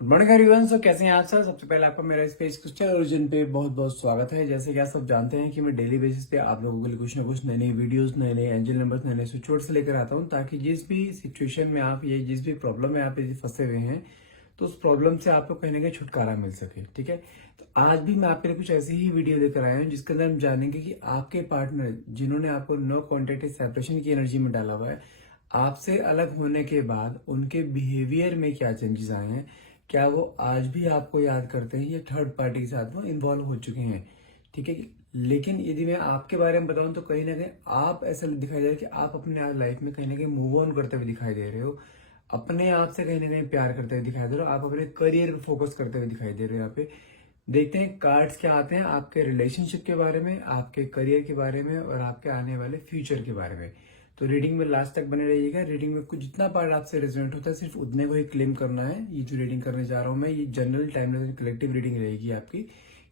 Good morning everyone. सो कैसे हैं आप सब। सबसे पहले आपका मेरा इस पेज क्रिस्टल ओरिजिन पे बहुत बहुत स्वागत है। जैसे कि आप सब जानते हैं कि मैं डेली बेसिस पे आप लोगों के लिए कुछ ना कुछ नई नई वीडियोस, नए नए एंजल नंबर्स, नए नए स्विच वर्ड्स लेकर आता हूं, ताकि जिस भी सिचुएशन में आप ये जिस भी प्रॉब्लम में आप यदि फंसे हुए हैं तो उस प्रॉब्लम से आपको कहीं ना कहीं छुटकारा मिल सके। ठीक है, तो आज भी मैं आपके लिए कुछ ऐसी ही वीडियो लेकर आया हूँ जिसके अंदर हम जानेंगे कि आपके पार्टनर जिन्होंने आपको नो कॉन्टेक्ट सेपरेशन की एनर्जी में डाला हुआ है, आपसे अलग होने के बाद उनके बिहेवियर में क्या चेंजेस आए हैं, क्या वो आज भी आपको याद करते हैं या थर्ड पार्टी के साथ वो इन्वॉल्व हो चुके हैं। ठीक है, लेकिन यदि मैं आपके बारे में बताऊं तो कहीं ना कहीं आप ऐसा दिखाई दे रहा है कि आप अपने लाइफ में कहीं ना कहीं मूव ऑन करते हुए दिखाई दे रहे हो, अपने आप से कहीं ना कहीं प्यार करते हुए दिखाई दे रहे हो, आप अपने करियर पर फोकस करते हुए दिखाई दे रहे हो। यहाँ पे देखते हैं कार्ड्स क्या आते हैं आपके रिलेशनशिप के बारे में, आपके करियर के बारे में और आपके आने वाले फ्यूचर के बारे में। तो रीडिंग में लास्ट तक बने रहिएगा। रीडिंग में कुछ जितना पार्ट आपसे रेजोनेट होता है सिर्फ उतने को ही क्लेम करना है। ये जो रीडिंग करने जा रहा हूं मैं, ये जनरल टाइमलेस कलेक्टिव रीडिंग रहेगी आपकी।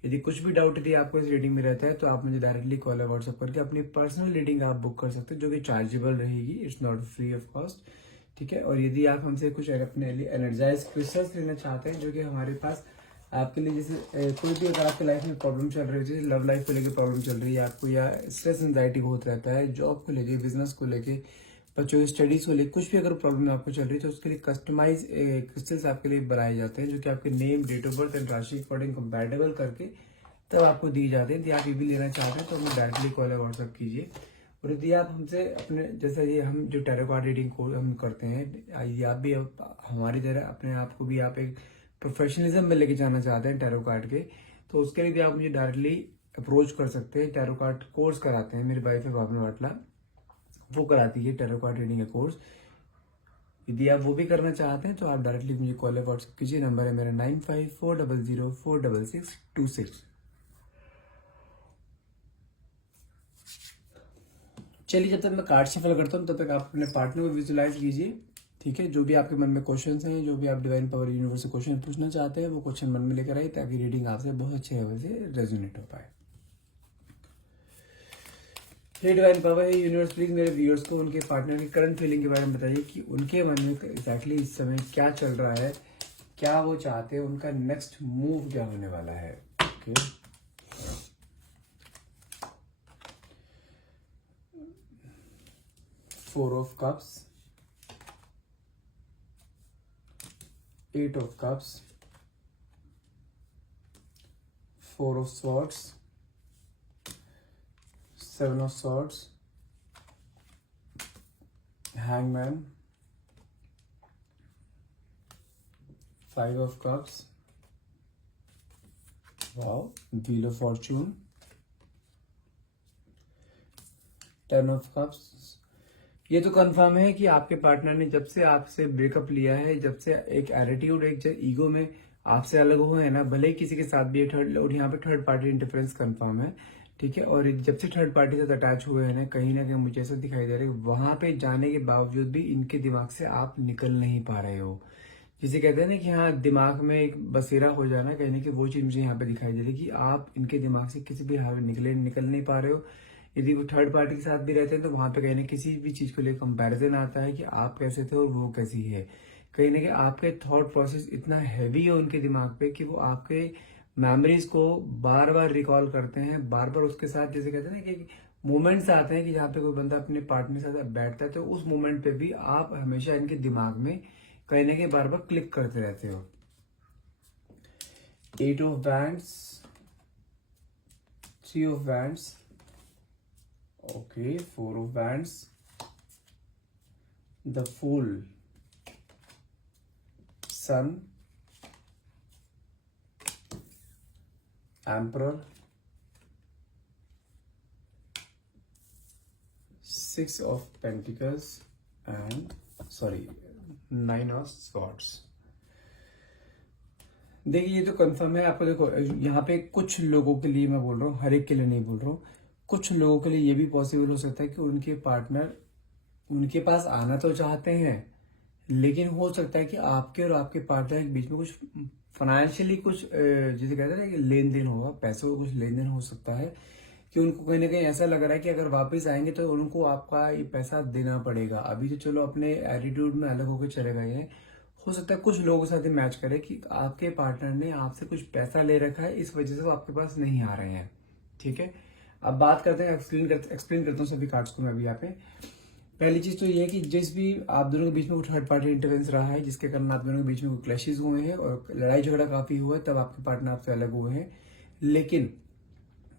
यदि कुछ भी डाउट यदि आपको इस रीडिंग में रहता है तो आप मुझे डायरेक्टली कॉल या व्हाट्सएप करके अपनी पर्सनल रीडिंग आप बुक कर सकते हैं, जो कि चार्जेबल रहेगी। It's not free of cost. ठीक है, और यदि आप हमसे कुछ अपने लिए एनर्जाइज क्रिस्टल्स लेना चाहते हैं, जो कि हमारे पास आपके लिए जैसे कोई भी अगर आपके लाइफ में प्रॉब्लम चल रही है, जैसे लव लाइफ को लेकर प्रॉब्लम चल रही है आपको, या स्ट्रेस एंजाइटी बहुत रहता है, जॉब को लेके, बिजनेस को लेके, बच्चों की स्टडीज को लेकर कुछ भी अगर प्रॉब्लम आपको चल रही है तो उसके लिए कस्टमाइज क्रिस्टल्स आपके लिए बनाए जाते हैं, जो कि आपके name, date of birth and rashi के अकॉर्डिंग कंपैटिबल करके तब आपको दी जाते हैं। यदि आप ये भी लेना चाहते हैं तो हमें डायरेक्टली कॉल या व्हाट्सअप कीजिए। और यदि आप हमसे अपने जैसे ये हम जो टैरो कार्ड रीडिंग को हम करते हैं, यदि आप भी हमारी तरह अपने आप को भी आप एक प्रोफेशनलिज्म में लेके जाना चाहते हैं टैरो कार्ड के, तो उसके लिए भी आप मुझे डायरेक्टली अप्रोच कर सकते हैं। टैरो कार्ड कोर्स कराते हैं, मेरी वाइफ है भावना वाटला, वो कराती है टैरो कार्ड रीडिंग का कोर्स। यदि आप वो भी करना चाहते हैं तो आप डायरेक्टली मुझे कॉल या व्हाट्सएप कीजिए। नंबर है मेरा 9540046626। चलिए, जब तक मैं कार्ड शफल करता हूँ तब तक आप अपने पार्टनर को विजुलाइज कीजिए। ठीक है, जो भी आपके मन में क्वेश्चंस हैं, जो भी आप डिवाइन पावर यूनिवर्स से क्वेश्चन पूछना चाहते हैं, वो क्वेश्चन मन में लेकर आइए, ताकि रीडिंग आपसे बहुत अच्छे लेवल से रेजोनेट हो पाए। हे डिवाइन पावर, है यूनिवर्स, प्लीज मेरे व्यूअर्स को उनके पार्टनर की करंट फीलिंग के बारे में बताइए कि उनके मन में एग्जैक्टली इस समय क्या चल रहा है, क्या वो चाहते हैं, उनका नेक्स्ट मूव क्या होने वाला है। Okay, four of cups, eight of cups, four of swords, seven of swords, hangman, five of cups, wow, wheel of fortune, ten of cups. ये तो कंफर्म है कि आपके पार्टनर ने जब से आपसे ब्रेकअप लिया है, जब से एक एटीट्यूड, एक ईगो में आपसे अलग हुए हैं ना, भले ही किसी के साथ भी थर्ड, और यहाँ पे थर्ड पार्टी इंटरफेरेंस कंफर्म है। ठीक है, और जब से थर्ड पार्टी से अटैच हुए हैं ना कहीं मुझे ऐसा दिखाई दे रहा है, वहां पे जाने के बावजूद भी इनके दिमाग से आप निकल नहीं पा रहे हो। जिसे कहते हैं ना कि हाँ, दिमाग में एक बसेरा हो जाना, कहीं ना कहीं वो चीज मुझे यहाँ पे दिखाई दे रही है कि आप इनके दिमाग से किसी भी हाल में निकल नहीं पा रहे हो। यदि वो थर्ड पार्टी के साथ भी रहते हैं तो वहां पे कहीं ना किसी भी चीज को लेकर कंपैरिजन आता है कि आप कैसे थे और वो कैसी है। कहीं ना कहीं आपके थॉट प्रोसेस इतना हैवी है उनके दिमाग पे कि वो आपके मेमोरीज को बार बार रिकॉल करते हैं, बार बार उसके साथ, जैसे कहते हैं ना कि मोमेंट्स आते हैं कि जहाँ पे कोई बंदा अपने पार्टनर के साथ बैठता है तो उस मोमेंट पे भी आप हमेशा इनके दिमाग में कहीं ना कहीं बार बार क्लिक करते रहते हो। Eight of wands, three of wands, okay, four of wands, the fool, sun, emperor, six of pentacles and sorry, nine of swords. देखिए, ये तो कंफर्म है आपको। देखो, यहाँ पे कुछ लोगों के लिए मैं बोल रहा हूँ, हर एक के लिए नहीं बोल रहा हूँ, कुछ लोगों के लिए ये भी पॉसिबल हो सकता है कि उनके पार्टनर उनके पास आना तो चाहते हैं, लेकिन हो सकता है कि आपके और आपके पार्टनर के बीच में कुछ फाइनेंशियली कुछ जिसे कहते हैं ना कि लेन देन होगा, पैसों का कुछ लेन देन हो सकता है, कि उनको कहीं ना कहीं ऐसा लग रहा है कि अगर वापस आएंगे तो उनको आपका ये पैसा देना पड़ेगा। अभी तो चलो अपने एटीट्यूड में अलग होकर चले गए हैं, हो सकता है कुछ लोगों के साथ मैच करे कि आपके पार्टनर ने आपसे कुछ पैसा ले रखा है, इस वजह से वो आपके पास नहीं आ रहे हैं। ठीक है, अब बात करते हैं, एक्सप्लेन करता हूँ सभी कार्ड्स को मैं अभी यहाँ पे। पहली चीज तो ये है कि जिस भी आप दोनों के बीच में कोई थर्ड पार्टी इंटरवेंस रहा है, जिसके कारण आप दोनों के बीच में कोई क्लैशेस हुए हैं और लड़ाई झगड़ा काफी हुआ है, तब आपके पार्टनर आपसे अलग हुए हैं। लेकिन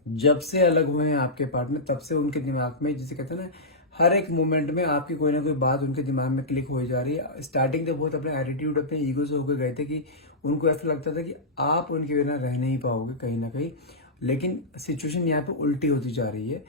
जब से अलग हुए हैं आपके पार्टनर, तब से उनके दिमाग में, जिसे कहते हैं ना, हर एक मोमेंट में आपकी कोई ना कोई बात उनके दिमाग में क्लिक हो जा रही है। स्टार्टिंग तो बहुत अपने एटीट्यूड, अपने ईगो से होकर गए थे कि उनको ऐसा लगता था कि आप उनके बिना रह नहीं पाओगे कहीं ना कहीं, लेकिन सिचुएशन यहाँ पे उल्टी होती जा रही है।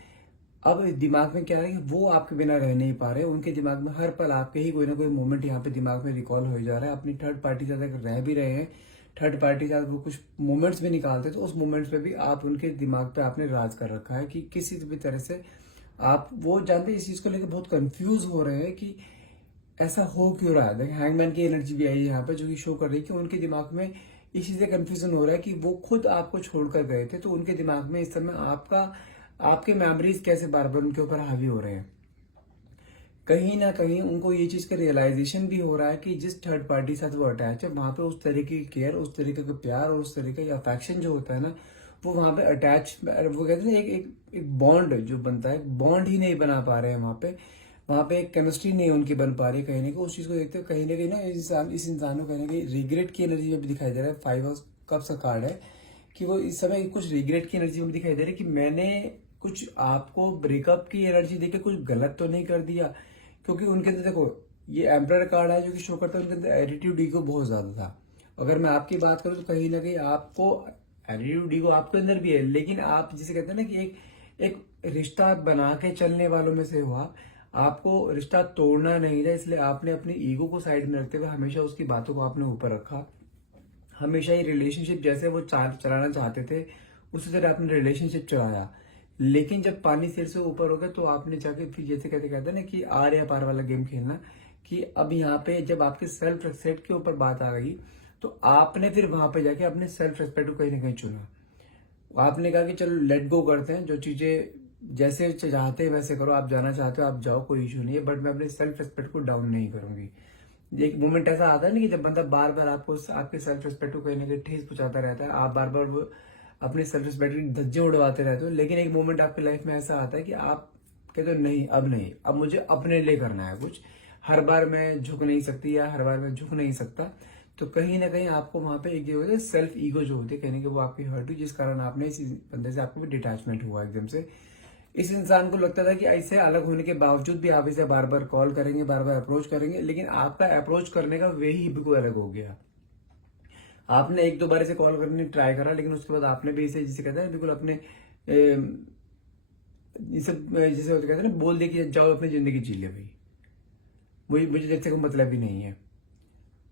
अब दिमाग में क्या है कि वो आपके बिना रह नहीं पा रहे, उनके दिमाग में हर पल आपके ही कोई ना कोई मोमेंट यहाँ पे दिमाग में रिकॉल हो जा रहा है। अपनी थर्ड पार्टी से अगर रह भी रहे हैं, थर्ड पार्टी के साथ वो कुछ मोमेंट्स भी निकालते हैं, तो उस मोमेंट्स पे भी आप उनके दिमाग पे आपने राज कर रखा है कि किसी भी तरह से आप, वो जानते हैं, इस चीज को लेकर बहुत कंफ्यूज हो रहे हैं कि ऐसा हो क्यों रहा है। देखिए, हैंगमैन की एनर्जी भी आई है यहाँ पे, जो कि शो कर रही है कि उनके दिमाग में इस चीज से कंफ्यूजन हो रहा है कि वो खुद आपको छोड़कर गए थे, तो उनके दिमाग में इस समय आपके मेमोरीज कैसे बार बार उनके ऊपर हावी हो रहे हैं। कहीं ना कहीं उनको ये चीज का रियलाइजेशन भी हो रहा है कि जिस थर्ड पार्टी के साथ वो अटैच है, वहां पे उस तरीके की केयर, उस तरीके का प्यार और उस तरीके का अफेक्शन जो होता है ना, वो वहां पे अटैच, वो कहते हैं ना, एक बॉन्ड जो बनता है, बॉन्ड ही नहीं बना पा रहे हैं वहां पे एक केमिस्ट्री नहीं उनकी बन पा रही है। कहीं ना कहीं उस चीज को देखते हो, कहीं ना कहीं ना इस इंसान को कहीं ना कहीं रिग्रेट की एनर्जी में भी दिखाई दे रहा है। 5 ऑफ कप्स का कार्ड है कि वो इस समय कुछ रिग्रेट की एनर्जी में दिखाई दे रही है कि मैंने कुछ आपको ब्रेकअप की एनर्जी देके कुछ गलत तो नहीं कर दिया। क्योंकि उनके अंदर देखो, ये एम्परर कार्ड है जो कि शो करता है उनके अंदर एटीट्यूड ईगो बहुत ज्यादा था। अगर मैं आपकी बात करूं तो कहीं ना कहीं आपको एटीट्यूड ईगो आपके अंदर भी है, लेकिन आप जिसे कहते हैं ना कि एक रिश्ता बना के चलने वालों में से हुआ, आपको रिश्ता तोड़ना नहीं था, इसलिए आपने अपनी ईगो को साइड में रखते हुए हमेशा उसकी बातों को आपने ऊपर रखा। हमेशा ही रिलेशनशिप जैसे वो चलाना चाहते थे, उसी तरह आपने रिलेशनशिप चलाया। लेकिन जब पानी सिर से ऊपर हो गया, तो आपने जाके फिर जैसे कहते हैं ना कि आर या पार वाला गेम खेलना, कि अब यहाँ पे जब आपके सेल्फ रेस्पेक्ट के ऊपर बात आ गई, तो आपने फिर वहां पे जाके अपने सेल्फ रेस्पेक्ट को कहीं ना कहीं चुना। आपने कहा कि चलो लेट गो करते हैं, जो चीजें जैसे चाहते हैं वैसे करो, आप जाना चाहते हो आप जाओ, कोई इशू नहीं है, बट मैं अपने सेल्फ रेस्पेक्ट को डाउन नहीं करूंगी। एक मोमेंट ऐसा आता है ना कि जब बंदा बार बार आपको आपके सेल्फ रिस्पेक्ट को कहीं ना कहीं ठेस पहुंचाता रहता है, आप बार बार वो अपने सेल्फ रिस्पेक्ट की धज्जे उड़वाते रहते हो, लेकिन एक मोमेंट आपकी लाइफ में ऐसा आता है कि आप कहते हो नहीं, अब नहीं, अब मुझे अपने लिए करना है कुछ, हर बार मैं झुक नहीं सकती या हर बार मैं झुक नहीं सकता। तो कहीं ना कहीं आपको वहां पे एक जो है सेल्फ ईगो जो होती है, कहीं ना कहीं वो आपकी हर्ट हुई, जिस कारण आपने इस बंदे से आपको भी डिटैचमेंट हुआ एकदम से। इस इंसान को लगता था कि ऐसे अलग होने के बावजूद भी आप इसे बार बार कॉल करेंगे, बार बार अप्रोच करेंगे, लेकिन आपका अप्रोच करने का वे ही बिल्कुल अलग हो गया। आपने एक दो बार इसे कॉल करने ट्राई करा, लेकिन उसके बाद आपने भी इसे, जिसे कहते हैं बिल्कुल अपने जिसे जिसे कहते हैं ना, बोल दे कि जाओ अपनी जिंदगी जी ले भाई, मुझे मुझे देखने को मतलब ही नहीं है।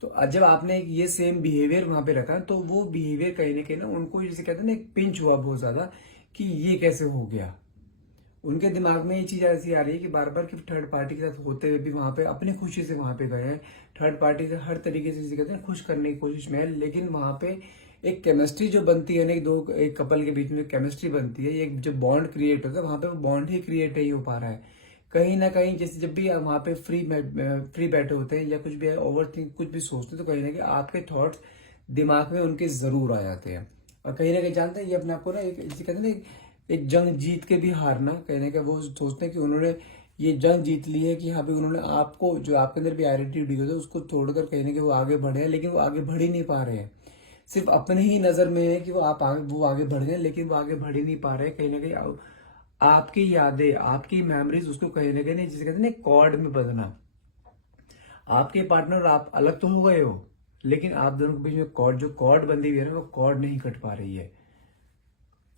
तो जब आपने ये सेम बिहेवियर वहां पे रखा, तो वो बिहेवियर कहीं ना कहीं ना उनको, जिसे कहते हैं ना, एक पिंच हुआ बहुत ज्यादा कि ये कैसे हो गया। उनके दिमाग में ये चीज ऐसी आ रही है कि बार बार कि थर्ड पार्टी के साथ होते हुए भी वहां पे अपनी खुशी से वहां पे गए हैं, थर्ड पार्टी से हर तरीके से, जिसे कहते हैं, खुश करने की कोशिश में है, लेकिन वहां पे एक केमिस्ट्री जो बनती है ना, एक कपल के बीच में केमिस्ट्री बनती है, एक जो बॉन्ड क्रिएट होता है, वहां पे वो बॉन्ड ही क्रिएट नहीं हो पा रहा है। कहीं ना कहीं जैसे जब भी आप वहां पे फ्री बैठे होते हैं या कुछ भी ओवर थिंक कुछ भी सोचते हैं, तो कहीं ना कहीं आपके थॉट्स दिमाग में उनके जरूर आ जाते हैं। और कहीं ना कहीं जानते हैं, ये अपने आप को ना एक, जिसे कहते हैं ना, एक जंग जीत के भी हारना, कहने का वो सोचते हैं कि उन्होंने ये जंग जीत ली है, कि हाँ भी उन्होंने आपको, जो आपके अंदर भी एटीट्यूड होता है, उसको तोड़कर कहीं ना कहीं वो आगे बढ़े हैं, लेकिन वो आगे बढ़ ही नहीं पा रहे हैं। सिर्फ अपने ही नजर में है कि वो आगे बढ़ गए, लेकिन वो आगे बढ़ ही नहीं पा रहे हैं। कहीं ना कहीं आपकी यादें, आपकी मेमोरीज उसको कहीं ना कहीं, जिसे कहते हैं ना, कॉर्ड में बंधना। आपके पार्टनर आप अलग तो हो गए हो, लेकिन आप दोनों के बीच में कॉर्ड बंधी हुई है ना, वो कॉर्ड नहीं कट पा रही है।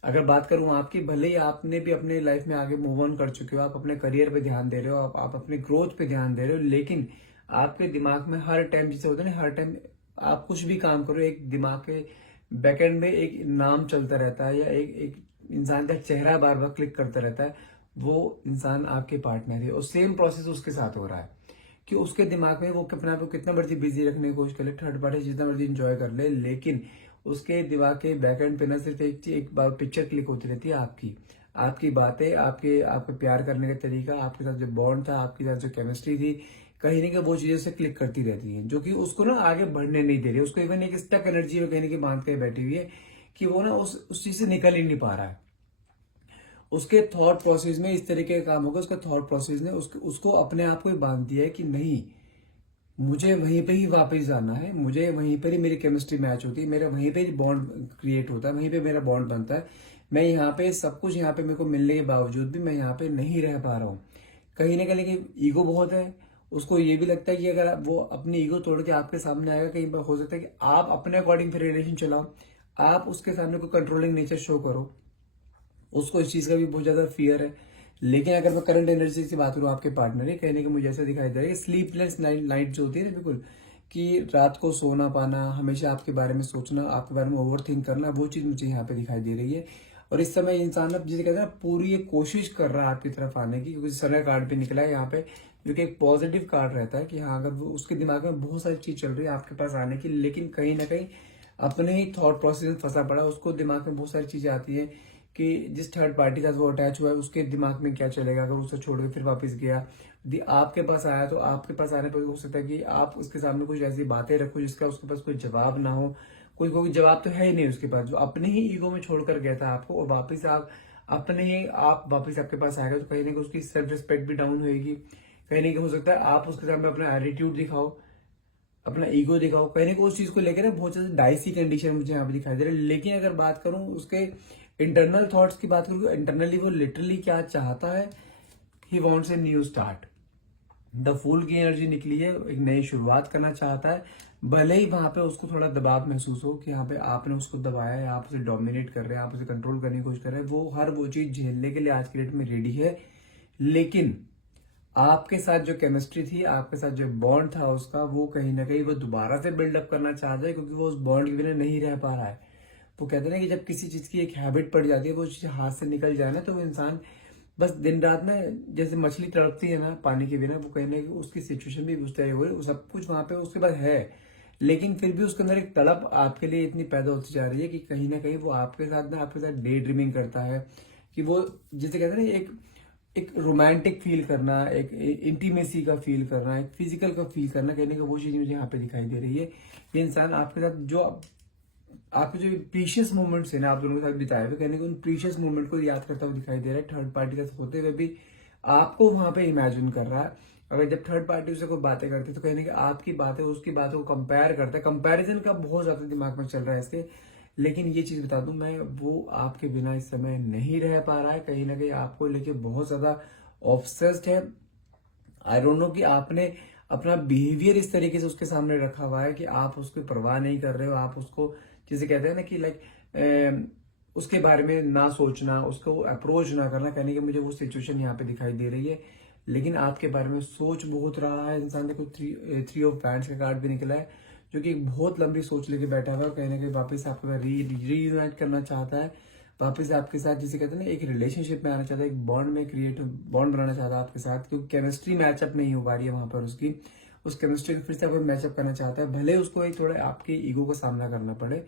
अगर बात करूं आपकी, भले ही आपने भी अपने लाइफ में आगे मूव ऑन कर चुके हो, आप अपने करियर पे ध्यान दे रहे हो, आप अपने ग्रोथ पे ध्यान दे रहे हो, लेकिन आपके दिमाग में हर टाइम, जिसे होता है ना, हर टाइम आप कुछ भी काम करो, एक दिमाग के बैकएंड में एक नाम चलता रहता है, या एक इंसान का चेहरा बार बार क्लिक करता रहता है। वो इंसान आपके पार्टनर है, और सेम प्रोसेस उसके साथ हो रहा है कि उसके दिमाग में वो अपने आप को कितना मर्जी बिजी रखने की कोशिश कर ले, थर्ड पार्टी जितना मर्जी इंजॉय कर ले, लेकिन उसके दिमाग के बैकएंड पे ना सिर्फ एक बार पिक्चर क्लिक होती रहती है, आपकी बातें, आपके प्यार करने का तरीका, आपके साथ जो बॉन्ड था, आपके साथ जो केमिस्ट्री थी, कहीं ना कहीं वो चीजें उसे क्लिक करती रहती हैं, जो कि उसको ना आगे बढ़ने नहीं दे रही, उसको इवन एक स्टक एनर्जी में कहीं ना कहीं बांध के बैठी हुई है कि वो ना उस चीज से निकल ही नहीं पा रहा है। उसके थॉट प्रोसेस में इस तरीके का काम होगा, उसका थॉट प्रोसेस ने उसको अपने आप को ही बांध दिया है कि नहीं, मुझे वहीं पे ही वापस जाना है, मुझे वहीं पर ही मेरी केमिस्ट्री मैच होती है, मेरा वहीं पे ही बॉन्ड क्रिएट होता है, वहीं पे मेरा बॉन्ड बनता है। मैं यहाँ पे सब कुछ यहाँ पे मेरे को मिलने के बावजूद भी मैं यहाँ पे नहीं रह पा रहा हूँ। कहीं ना कहीं ईगो बहुत है, उसको ये भी लगता है कि अगर वो अपनी ईगो तोड़ के आपके सामने आएगा, कहीं पर हो सकता है कि आप अपने अकॉर्डिंग फिर रिलेशन चलाओ, आप उसके सामने कोई कंट्रोलिंग नेचर शो करो, उसको इस चीज का भी बहुत ज्यादा फियर है। लेकिन अगर मैं करंट एनर्जी की बात करूँ आपके पार्टनर है, कहने के मुझे ऐसा दिखाई दे रहा है, स्लीपलेस नाइट जो होती है ना, बिल्कुल कि रात को सोना पाना, हमेशा आपके बारे में सोचना, आपके बारे में ओवर थिंक करना, वो चीज मुझे यहाँ पे दिखाई दे रही है। और इस समय इंसान अब जिसे कहते हैं पूरी ये कोशिश कर रहा है आपकी तरफ आने की, क्योंकि सरल कार्ड पे निकला है यहाँ पे, जो कि एक पॉजिटिव कार्ड रहता है कि हाँ, अगर वो उसके दिमाग में बहुत सारी चीज चल रही है आपके पास आने की, लेकिन कहीं ना कहीं अपने ही थॉट प्रोसेस में फंसा पड़ा, उसको दिमाग में बहुत सारी चीजें आती है कि जिस थर्ड पार्टी के साथ वो अटैच हुआ है उसके दिमाग में क्या चलेगा, अगर उसे छोड़ के फिर वापस गया, यदि आपके पास आया तो आपके पास आने पर हो सकता है कि आप उसके सामने कुछ ऐसी बातें रखो जिसका उसके पास कोई जवाब ना हो, कोई जवाब तो है ही नहीं उसके पास, जो अपने ही ईगो में छोड़कर गया था आपको, और वापस आप वापस आपके पास आएगा, तो कहीं ना कहीं उसकी सेल्फ रिस्पेक्ट भी डाउन होगी। कहीं ना कहीं हो सकता है आप उसके सामने अपना एटीट्यूड दिखाओ, अपना ईगो दिखाओ, कहीं ना कहीं उस चीज को लेकर बहुत ज्यादा डाइसी कंडीशन मुझे यहाँ पे दिखाई दे रही है। लेकिन अगर बात करूं उसके इंटरनल थॉट्स की बात करूं, तो इंटरनली वो लिटरली क्या चाहता है, he wants a new start. The fool की एनर्जी निकली है, एक नई शुरुआत करना चाहता है, भले ही वहां पे उसको थोड़ा दबाव महसूस हो कि यहाँ पे आपने उसको दबाया है, आप उसे डोमिनेट कर रहे हैं, आप उसे कंट्रोल करने की कोशिश कर रहे हैं, वो हर वो चीज झेलने के लिए आज की डेट में रेडी है। लेकिन आपके साथ जो केमिस्ट्री थी, आपके साथ जो बॉन्ड था उसका, वो कहीं ना कहीं वो दोबारा से बिल्डअप करना चाहता है, क्योंकि वो उस बॉन्ड के बिना नहीं रह पा रहा है। वो कहते हैं ना कि जब किसी चीज की एक हैबिट पड़ जाती है, वो चीज हाथ से निकल जाए ना, तो वो इंसान बस दिन रात में जैसे मछली तड़पती है ना पानी के बिना, वो कहीं ना कहीं उसकी सिचुएशन भी उस तरह हो रही है, सब कुछ वहां पे उसके पास है, लेकिन फिर भी उसके अंदर एक तड़प आपके लिए इतनी पैदा होती जा रही है कि कहीं ना कहीं वो आपके साथ डे ड्रीमिंग करता है, कि वो जिसे कहते हैं ना एक रोमांटिक फील करना, एक इंटीमेसी का फील करना, एक फिजिकल का फील करना, कहने का वो चीज मुझे यहाँ पे दिखाई दे रही है। ये इंसान आपके साथ जो आपके जो प्रीशियस मोमेंट्स है ना आप दोनों के साथ बिताए हुए, कहने को उन प्रीशियस मोमेंट को याद करता हुआ दिखाई दे रहा है, थर्ड पार्टी के साथ होते हुए भी आपको वहां पे इमेजिन कर रहा है। अगर जब थर्ड पार्टी उससे कोई बातें करते हैं, तो कहने की आपकी बातें उसकी बातों को कंपेयर करता है, कंपैरिजन का बहुत ज्यादा दिमाग में चल रहा है इसके। लेकिन ये चीज बता दूं मैं, वो आपके बिना इस समय नहीं रह पा रहा है, कहीं ना कहीं आपको लेके बहुत ज्यादा ऑब्सेस्ड है। आई डोंट नो कि आपने अपना बिहेवियर इस तरीके से उसके सामने रखा हुआ है कि आप उसकी परवाह नहीं कर रहे हो, आप उसको जिसे कहते हैं ना कि उसके बारे में ना सोचना, उसको अप्रोच ना करना, कहने की मुझे वो सिचुएशन यहाँ पे दिखाई दे रही है। लेकिन आपके बारे में सोच बहुत रहा है इंसान। देखो थ्री ऑफ पैंट्स का कार्ड भी निकला है, जो कि एक बहुत लंबी सोच लेके बैठा हुआ है, कहीं ना कहीं वापस आपको रीयूनाइट करना चाहता है, वापस आपके साथ जिसे कहते हैं ना एक रिलेशनशिप में आना चाहता है, एक बॉन्ड में बॉन्ड बनाना चाहता है आपके साथ, क्योंकि केमिस्ट्री मैचअप नहीं हो पा रही है वहां पर उसकी, उस केमिस्ट्री को फिर से आपको मैचअप करना चाहता है, भले उसको एक थोड़ा आपके ईगो का सामना करना पड़े,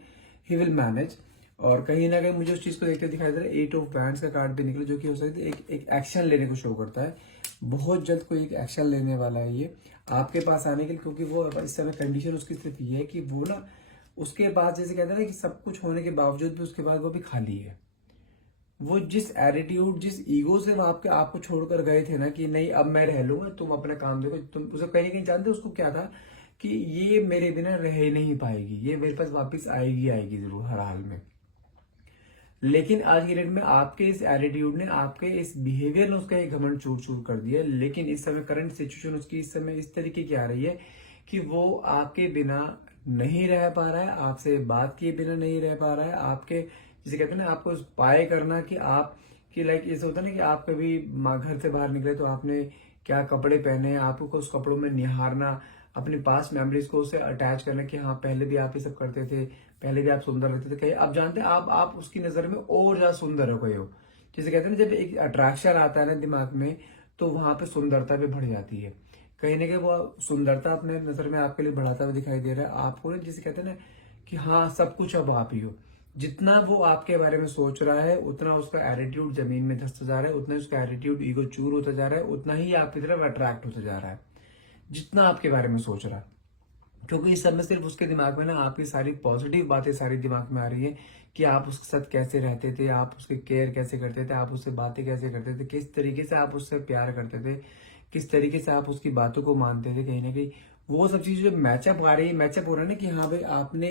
ही विल मैनेज। और कहीं ना कहीं मुझे उस चीज को देखते दिखाई दे रहा है, 8 ऑफ वैंड्स का कार्ड भी निकला, जो कि हो सकता है एक एक्शन लेने को शो करता है, बहुत जल्द कोई एक एक्शन लेने वाला है ये आपके पास आने के लिए, क्योंकि वो इस समय कंडीशन उसकी सिर्फ ये है कि वो ना उसके बाद जैसे कहते हैं ना कि सब कुछ होने के बावजूद भी उसके बाद वो भी खाली है। वो जिस एटीट्यूड जिस ईगो से वो आपको छोड़कर गए थे ना कि नहीं अब मैं रह लूंगा, तुम अपना काम देखो, तुम उसे कहीं कहीं जानते उसको क्या था कि ये मेरे बिना रह ही नहीं पाएगी, ये मेरे पास वापस आएगी आएगी जरूर हर हाल में। लेकिन आज की डेट में आपके इस एटीट्यूड ने, आपके इस बिहेवियर ने उसका एक घमंड चूर चूर कर दिया। लेकिन इस समय करंट सिचुएशन उसकी इस समय इस तरीके की आ रही है कि वो आपके बिना नहीं रह पा रहा है, आपसे बात किए बिना नहीं रह पा रहा है, आपके जिसे कहते हैं ना आपको स्पाई करना कि आप कि लाइक ऐसा होता है ना कि आप कभी घर से बाहर निकले तो आपने क्या कपड़े पहने हैं, आपको उस कपड़ों में निहारना, अपनी पास्ट मेमोरीज को उससे अटैच करना कि हाँ पहले भी आप ये सब करते थे, पहले भी आप सुंदर लगते थे, कहीं अब जानते हैं आप उसकी नजर में और ज्यादा सुंदर हो गए हो। जैसे कहते हैं ना जब एक अट्रैक्शन आता है ना दिमाग में, तो वहां पे सुंदरता भी बढ़ जाती है, कहीं ना कहीं वो सुंदरता अपने नजर में आपके लिए बढ़ाता हुआ दिखाई दे रहा है आपको ना, जिसे कहते हैं ना कि हाँ सब कुछ अब आप ही हो। जितना वो आपके बारे में सोच रहा है उतना उसका एटीट्यूड जमीन में धंसता जा रहा है, उतना उसका एटीट्यूड ईगो चूर होता जा रहा है, उतना ही आपकी तरफ अट्रैक्ट होता जा रहा है। जितना आपके बारे में सोच रहा है। क्योंकि इस समय सिर्फ उसके दिमाग में ना आपकी सारी पॉजिटिव बातें सारी दिमाग में आ रही है कि आप उसके साथ कैसे रहते थे, आप उसके केयर कैसे करते थे, आप उससे बातें कैसे करते थे, किस तरीके से आप उससे प्यार करते थे, किस तरीके से आप उसकी बातों को मानते थे। कहीं ना कहीं वो सब चीजें जो मैचअप आ रही है, मैचअप हो रहा है ना कि हाँ भाई आपने,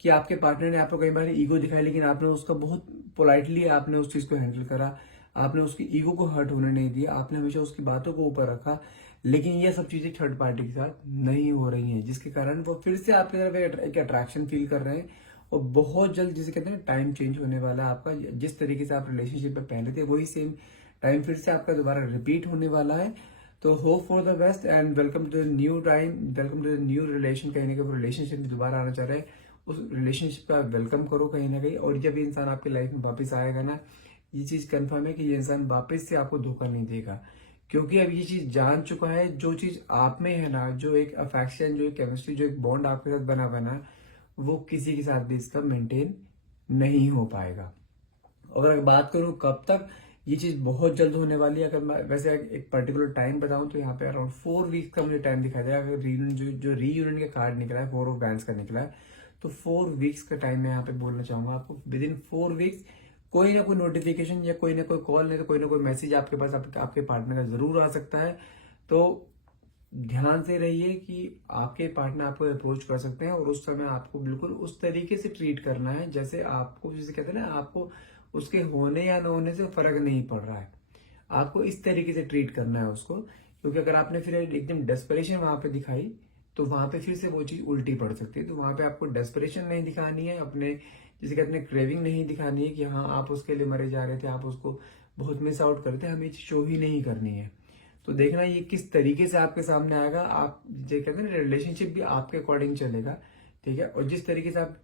कि आपके पार्टनर ने आपको कई बार ईगो दिखाई, लेकिन आपने उसका बहुत पोलाइटली आपने उस चीज को हैंडल करा, आपने उसकी ईगो को हर्ट होने नहीं दिया, आपने हमेशा उसकी बातों को ऊपर रखा। लेकिन ये सब चीजें थर्ड पार्टी के साथ नहीं हो रही हैं, जिसके कारण वो फिर से आपकी तरफ एक अट्रैक्शन फील कर रहे हैं। और बहुत जल्द, जिसे कहते हैं टाइम चेंज होने वाला है आपका, जिस तरीके से आप रिलेशनशिप में पहले थे वही सेम टाइम फिर से आपका दोबारा रिपीट होने वाला है। तो hope for the best and welcome to the new time, welcome to the new relation. कहीं ना कहीं रिलेशनशिप में दोबारा आना चाह रहे हैं, उस रिलेशनशिप का वेलकम करो कहीं ना कहीं। और जब ये इंसान आपकी लाइफ में वापस आएगा ना, ये चीज कंफर्म है कि ये इंसान वापस से आपको धोखा नहीं देगा, क्योंकि अब ये चीज जान चुका है। जो चीज आप में है ना, जो एक अफेक्शन, जो एक केमिस्ट्री, जो एक बॉन्ड आपके साथ बना बना, वो किसी के साथ भी इसका मेंटेन नहीं हो पाएगा। और अगर बात करूं कब तक, ये चीज बहुत जल्द होने वाली है। अगर मैं वैसे एक पर्टिकुलर टाइम बताऊं तो यहाँ पे अराउंड 4 वीक्स का मुझे टाइम दिखाई दे रहा है। अगर रीयूनियन जो रीयूनियन का कार्ड निकला है 4 ऑफ वैंड्स का निकला है, तो 4 वीक्स का टाइम मैं यहाँ पे बोलना चाहूंगा आपको। विद इन 4 वीक्स कोई ना कोई नोटिफिकेशन या कोई ना कोई कॉल, नहीं तो कोई ना कोई मैसेज आपके पास आपके पार्टनर का जरूर आ सकता है। तो ध्यान से रहिए कि आपके पार्टनर आपको अप्रोच कर सकते हैं, और उस समय आपको बिल्कुल उस तरीके से ट्रीट करना है जैसे आपको, जैसे कहते हैं ना, आपको उसके होने या न होने से फर्क नहीं पड़ रहा है। आपको इस तरीके से ट्रीट करना है उसको, क्योंकि अगर आपने फिर एकदम डेस्परेशन वहां पे दिखाई तो वहां पे फिर से वो चीज उल्टी पड़ सकती है। तो वहां पे आपको डेस्परेशन नहीं दिखानी है, अपने जिसे कहते हैं क्रेविंग नहीं दिखानी है कि हाँ आप उसके लिए मरे जा रहे थे, आप उसको बहुत मिस आउट करते हैं, हमें शो ही नहीं करनी है। तो देखना ये किस तरीके से आपके सामने आएगा। आप जो कहते हैं ना, रिलेशनशिप भी आपके अकॉर्डिंग चलेगा, ठीक है। और जिस तरीके से आप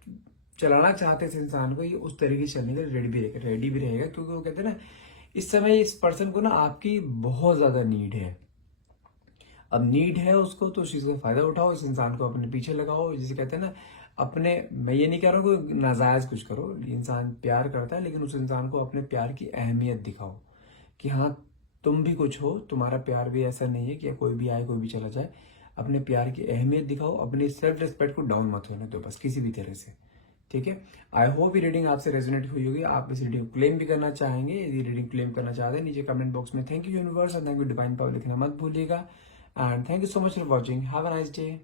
चलाना चाहते हैं इस इंसान को, ये उस तरीके से चलने के लिए रेडी भी रहेगा, क्योंकि वो कहते हैं ना, इस समय इस पर्सन को ना आपकी बहुत ज्यादा नीड है। अब नीड है उसको, तो उस चीज का फायदा उठाओ, इस इंसान को अपने पीछे लगाओ। जिसे कहते हैं ना, अपने, मैं ये नहीं कह रहा हूँ कि नाजायज कुछ करो, इंसान प्यार करता है, लेकिन उस इंसान को अपने प्यार की अहमियत दिखाओ कि हाँ तुम भी कुछ हो, तुम्हारा प्यार भी ऐसा नहीं है कि कोई भी आए कोई भी चला जाए। अपने प्यार की अहमियत दिखाओ, अपनी सेल्फ रिस्पेक्ट को डाउन मत होने दो बस किसी भी तरह से, ठीक है। आई होप ये रीडिंग आपसे रेजोनेट हुई होगी, आप इस रीडिंग को क्लेम भी करना चाहेंगे। यदि रीडिंग क्लेम करना चाहते हैं, नीचे कमेंट बॉक्स में थैंक यू यूनिवर्स और थैंक यू डिवाइन पावर लिखना मत भूलिएगा। And thank you so much for watching, have a nice day.